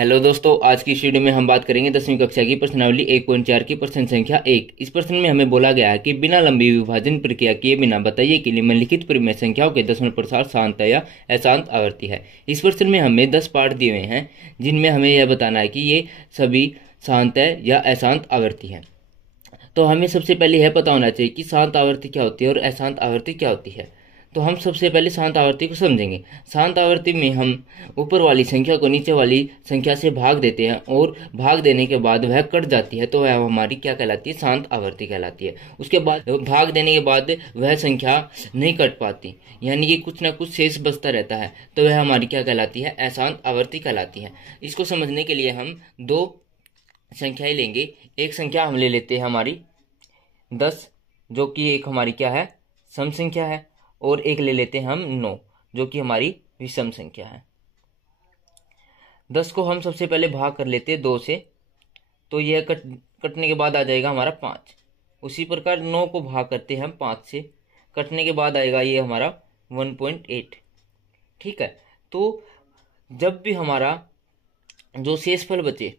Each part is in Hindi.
हेलो दोस्तों, आज की इस वीडियो में हम बात करेंगे 10वीं कक्षा की प्रश्नावली 1.4 की प्रश्न संख्या 1। इस प्रश्न में हमें बोला गया है कि बिना लंबी विभाजन प्रक्रिया किए बिना बताइए कि निम्नलिखित परिमेय संख्याओं के दशमलव प्रसार शांत या अशांत आवर्ती है। इस प्रश्न में हमें 10 पार्ट दिए हुए हैं जिनमें हमें यह बताना है कि ये सभी शांत है या अशांत आवर्ती है। तो हमें सबसे पहले यह पता होना चाहिए कि शांत आवर्ती क्या होती है और अशांत आवर्ती क्या होती है। तो हम सबसे पहले शांत आवर्ती को समझेंगे। शांत आवर्ती में हम ऊपर वाली संख्या को नीचे वाली संख्या से भाग देते हैं और भाग देने के बाद वह कट जाती है, तो वह हमारी क्या कहलाती है? शांत आवर्ती कहलाती है। उसके बाद भाग देने के बाद वह संख्या नहीं कट पाती, यानी कि कुछ ना कुछ शेष बचता रहता है, तो वह हमारी क्या कहलाती है? अशांत आवर्ती कहलाती है। इसको समझने के लिए हम दो संख्याएं लेंगे। एक संख्या हम ले लेते हैं हमारी 10, जो कि एक हमारी क्या है? सम संख्या है। और एक ले लेते हैं हम 9, जो कि हमारी विषम संख्या है। 10 को हम सबसे पहले भाग कर लेते हैं 2 से, तो यह कटने के बाद आ जाएगा हमारा 5। उसी प्रकार 9 को भाग करते हैं हम 5 से, कटने के बाद आएगा ये हमारा 1.8। ठीक है, तो जब भी हमारा जो शेषफल बचे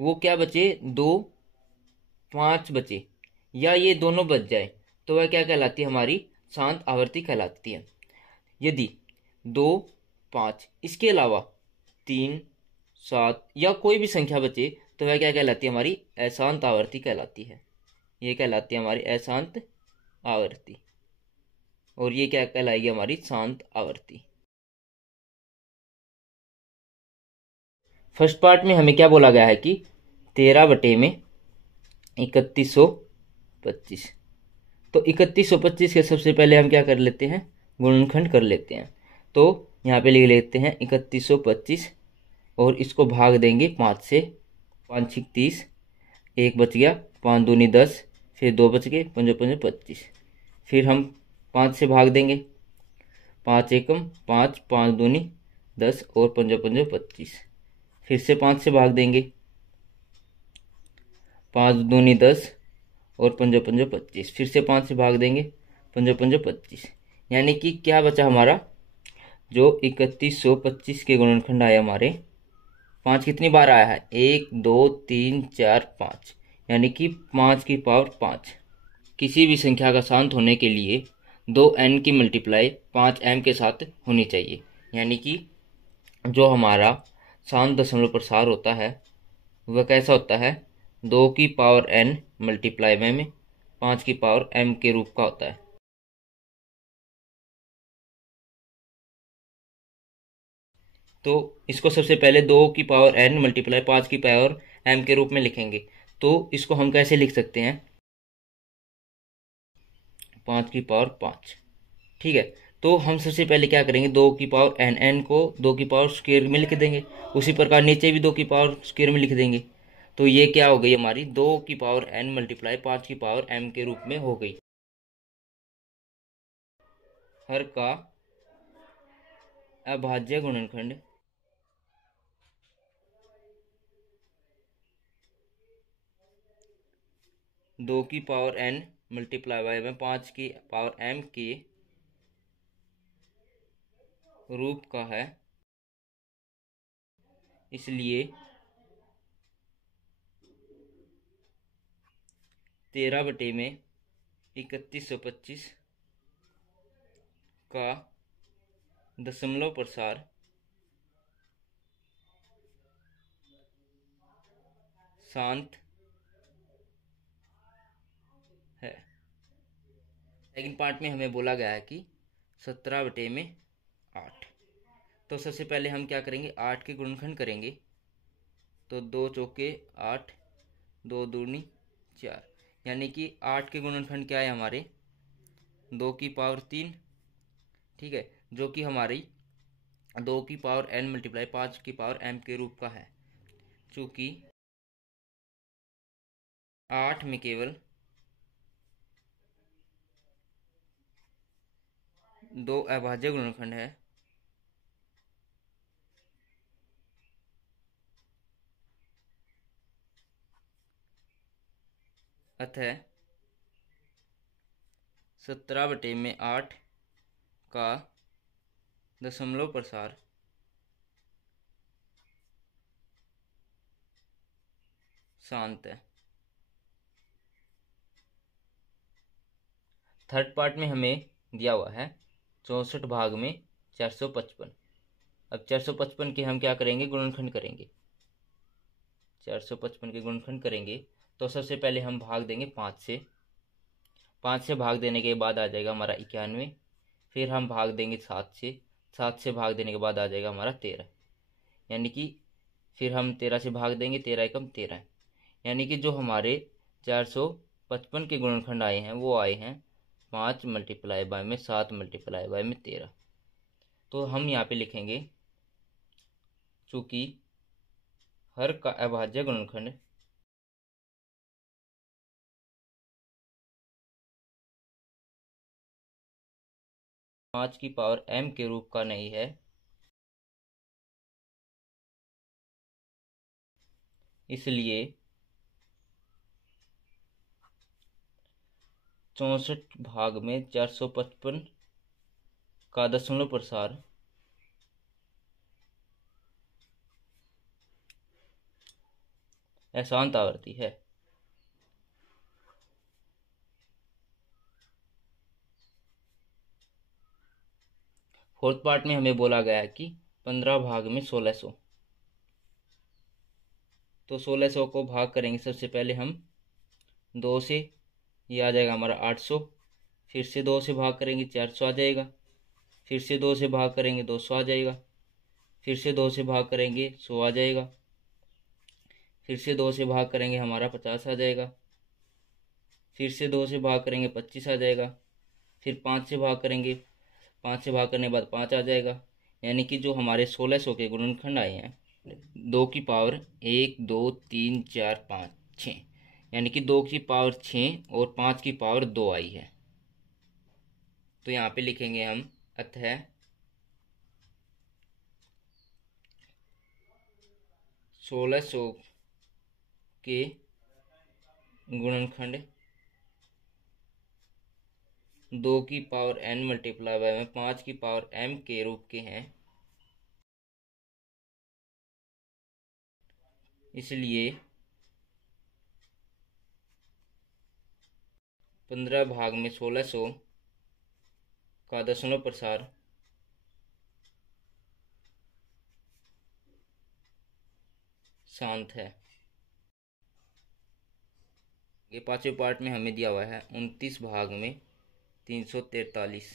वो क्या बचे? 2, 5 बचे, या ये दोनों बच जाए, तो वह क्या कहलाती है? हमारी शांत आवर्ती कहलाती है। यदि 2, 5 इसके अलावा 3, 7 या कोई भी संख्या बचे, तो वह क्या कहलाती है? हमारी अशांत आवर्ती कहलाती है। ये कहलाती है हमारी अशांत आवर्ती, और ये क्या कहलाएगी? हमारी शांत आवर्ती। फर्स्ट पार्ट में हमें क्या बोला गया है कि 13/3125। तो 3125 के सबसे पहले हम क्या कर लेते हैं? गुणनखंड कर लेते हैं। तो यहाँ पे लिख लेते हैं 3125 और इसको भाग देंगे 5 से। 5 6 30, 1 बच गया, 5 दूनी 10, फिर 2 बच गए, 5 5 25। फिर हम 5 से भाग देंगे, 5 एकम 5, 5 दूनी 10 और 5 5 25। फिर से 5 से भाग देंगे, 5 दूनी 10 और 5 5 25। फिर से 5 से भाग देंगे, 5 5 25। यानी कि क्या बचा हमारा? जो 3125 के गुणनखंड आए हमारे, 5 कितनी बार आया है? 1 2 3 4 5, यानी कि 5 की पावर 5। किसी भी संख्या का शांत होने के लिए 2n की मल्टीप्लाई 5m के साथ होनी चाहिए। यानी कि जो हमारा शांत दशमलव प्रसार होता है वह कैसा होता है? 2 की पावर n मल्टीप्लाई में 5 की पावर m के रूप का होता है। तो इसको सबसे पहले 2 की पावर n मल्टीप्लाई 5 की पावर m के रूप में लिखेंगे। तो इसको हम कैसे लिख सकते हैं? 5 की पावर 5। ठीक है, तो हम सबसे पहले क्या करेंगे? 2 की पावर n को 2 की पावर स्क्वायर में लिख देंगे। उसी प्रकार नीचे भी 2 की पावर स्क्वायर में लिख देंगे। तो ये क्या हो गई? हमारी 2 की पावर n मल्टीप्लाई 5 की पावर m के रूप में हो गई। हर का अभाज्य गुणनखंड 2 की पावर n मल्टीप्लाई बाय में 5 की पावर m के रूप का है। इसलिए 13/3125 का दशमलव प्रसार शांत है। सेकंड पार्ट में हमें बोला गया है कि 17/8। तो सबसे पहले हम क्या करेंगे? 8 के गुणनखंड करेंगे। तो 2 चौके 8, 2 दूनी 4, यानी कि 8 के गुणनखंड क्या है हमारे? 2 की पावर 3। ठीक है, जो कि हमारी 2 की पावर n मल्टीप्लाई 5 की पावर m के रूप का है। चूंकि 8 में केवल 2 अभाज्य गुणनखंड है, अतः 17/8 का दशमलव प्रसार शांत है। थर्ड पार्ट में हमें दिया हुआ है 64 भाग में 455। अब 455 के हम क्या करेंगे, गुणनखंड करेंगे। 455 के गुणनखंड करेंगे तो सबसे पहले हम भाग देंगे 5 से। 5 से भाग देने के बाद आ जाएगा हमारा 91। फिर हम भाग देंगे 7 से। 7 से भाग देने के बाद आ जाएगा हमारा 13। यानी कि फिर हम 13 से भाग देंगे, 13 एकम 13। यानी कि जो हमारे 455 के गुणनखंड आए हैं वो आए हैं 5 मल्टीप्लाई बाय में 7 मल्टीप्लाई बाय में 13। तो हम यहाँ पे लिखेंगे चूंकि हर का अभाज्य गुणनखंड 5 की पावर m के रूप का नहीं है, इसलिए 64 भाग में 455 का दशमलव प्रसार अशांत आवर्ती है। फोर्थ पार्ट में हमें बोला गया है कि 15 भाग में 1600। तो 1600 को भाग करेंगे सबसे पहले हम 2 से, ये आ जाएगा हमारा 800। फिर से 2 से भाग करेंगे 400 आ जाएगा। फिर से 2 से भाग करेंगे 200 आ जाएगा। फिर से 2 से भाग करेंगे 100 आ जाएगा। फिर से 2 से भाग करेंगे हमारा 50 आ जाएगा। फिर से 2 से भाग करेंगे 25 आ जाएगा। फिर 5 से भाग करेंगे, 5 से भाग करने के बाद 5 आ जाएगा। यानी कि जो हमारे 1600 के गुणनखंड आए हैं 2 की पावर 1 2 3 4 5 6, यानी कि 2 की पावर 6 और 5 की पावर 2 आई है। तो यहाँ पे लिखेंगे हम अतः 1600 के गुणनखंड 2 की पावर n मल्टीप्लाई बाय में 5 की पावर m के रूप के हैं, इसलिए 15 भाग में 1600 का दशमलव प्रसार शांत है। ये पांचवें पार्ट में हमें दिया हुआ है 29 भाग में 343।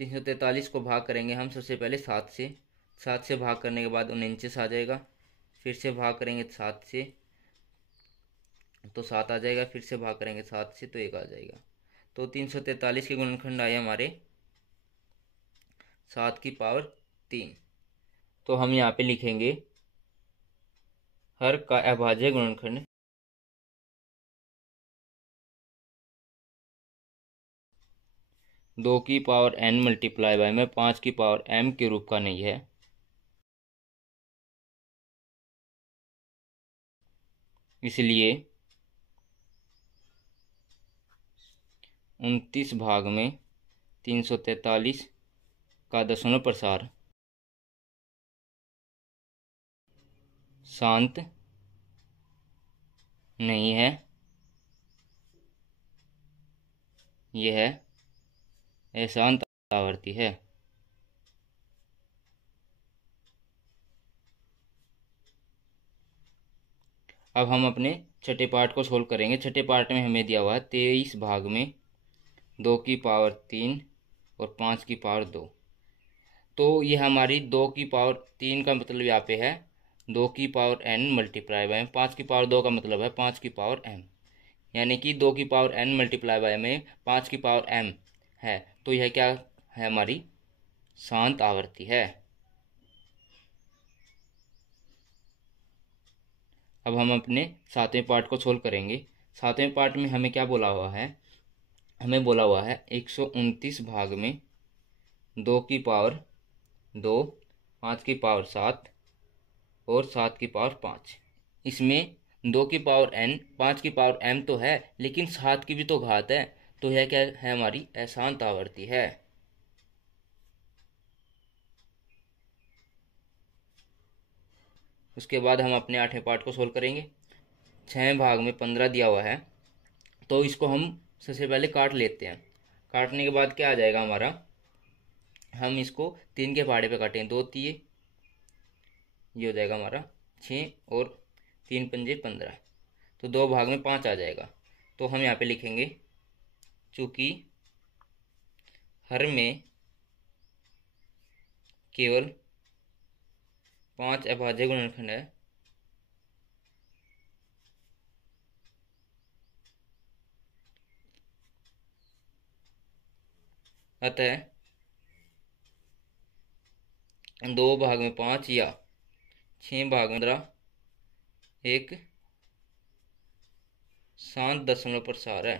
343 को भाग करेंगे हम सबसे पहले 7 से। 7 से भाग करने के बाद 49 आ जाएगा। फिर से भाग करेंगे 7 से तो 7 आ जाएगा। फिर से भाग करेंगे 7 से तो 1 आ जाएगा। तो 343 के गुणनखंड आए हमारे 7 की पावर 3। तो हम यहाँ पे लिखेंगे हर का अभाज्य गुणनखंड 2 की पावर n मल्टीप्लाई बाय में 5 की पावर m के रूप का नहीं है, इसलिए 29 भाग में 343 का दशमलव प्रसार शांत नहीं है, यह अशांत आवर्ती है। अब हम अपने छठे पार्ट को सोल्व करेंगे। छठे पार्ट में हमें दिया हुआ है 23 भाग में 2 की पावर 3 और 5 की पावर 2। तो ये हमारी 2 की पावर 3 का मतलब यहाँ पे है 2 की पावर n मल्टीप्लाई बाय 5 की पावर 2 का मतलब है 5 की पावर m, यानी कि 2 की पावर n मल्टीप्लाई बाय में 5 की पावर m है। तो यह क्या है, हमारी शांत आवर्ती है। अब हम अपने सातवें पार्ट को सोल्व करेंगे। सातवें पार्ट में हमें क्या बोला हुआ है, हमें बोला हुआ है 129 भाग में 2 की पावर 2, 5 की पावर 7 और 7 की पावर 5। इसमें 2 की पावर n, 5 की पावर m तो है, लेकिन 7 की भी तो घात है। तो यह क्या है, हमारी अशांत आवर्ती है। उसके बाद हम अपने आठवें पार्ट को सोल्व करेंगे। 6 भाग में 15 दिया हुआ है, तो इसको हम सबसे पहले काट लेते हैं। काटने के बाद क्या आ जाएगा हमारा, हम इसको 3 के पहाड़े पे काटें, 2 तिये, ये हो जाएगा हमारा 6 और 3 पंजे 15, तो 2 भाग में 5 आ जाएगा। तो हम यहाँ पे लिखेंगे चूंकि हर में केवल 5 अभाज्य गुणनखंड है, अतः 2 भाग में 5 या 6 भाग में 15 एक शांत दशमलव प्रसार है।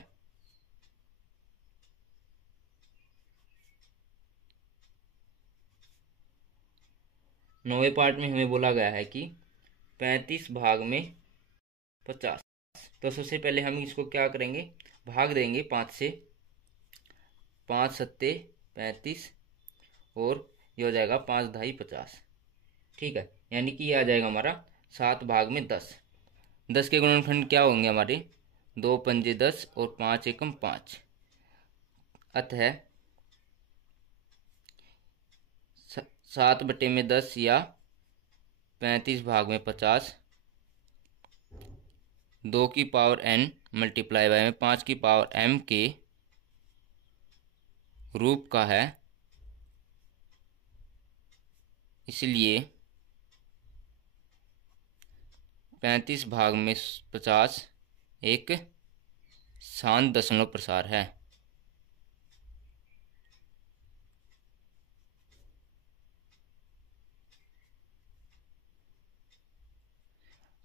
नौवें पार्ट में हमें बोला गया है कि 35 भाग में 50, तो सबसे पहले हम इसको क्या करेंगे, भाग देंगे 5 से, 5 सत्ते 35 और ये हो जाएगा 5 ढाई 50, ठीक है। यानी कि ये आ जाएगा हमारा 7 भाग में 10। 10 के गुणनखंड क्या होंगे हमारे, 2 पंजे 10 और 5 एकम 5, अतः 7 बटे में 10 या 35 भाग में 50, 2 की पावर n मल्टीप्लाई बाय में 5 की पावर m के रूप का है, इसलिए 35 भाग में 50 एक शांत दशमलव प्रसार है।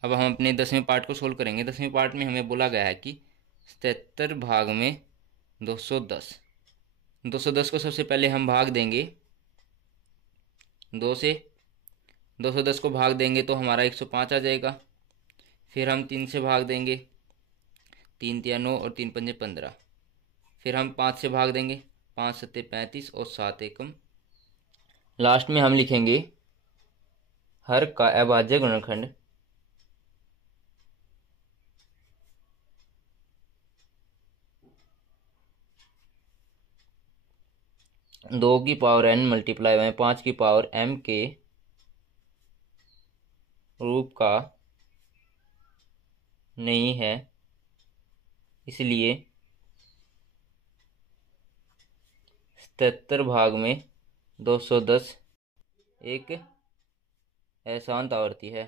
अब हम अपने 10वें पार्ट को सोल्व करेंगे। 10वें पार्ट में हमें बोला गया है कि 77 भाग में 210। 210 को सबसे पहले हम भाग देंगे 2 से, 210 को भाग देंगे तो हमारा 105 आ जाएगा। फिर हम 3 से भाग देंगे, 3 तिया 9 और 3 पंजे 15। फिर हम 5 से भाग देंगे, 5 सत्ते 35 और 7 एकम। लास्ट में हम लिखेंगे हर का अभाज्य गुणनखंड 2 की पावर n मल्टीप्लाई बाय 5 की पावर m के रूप का नहीं है, इसलिए 77 भाग में 210 एक अशांत आवर्ती है।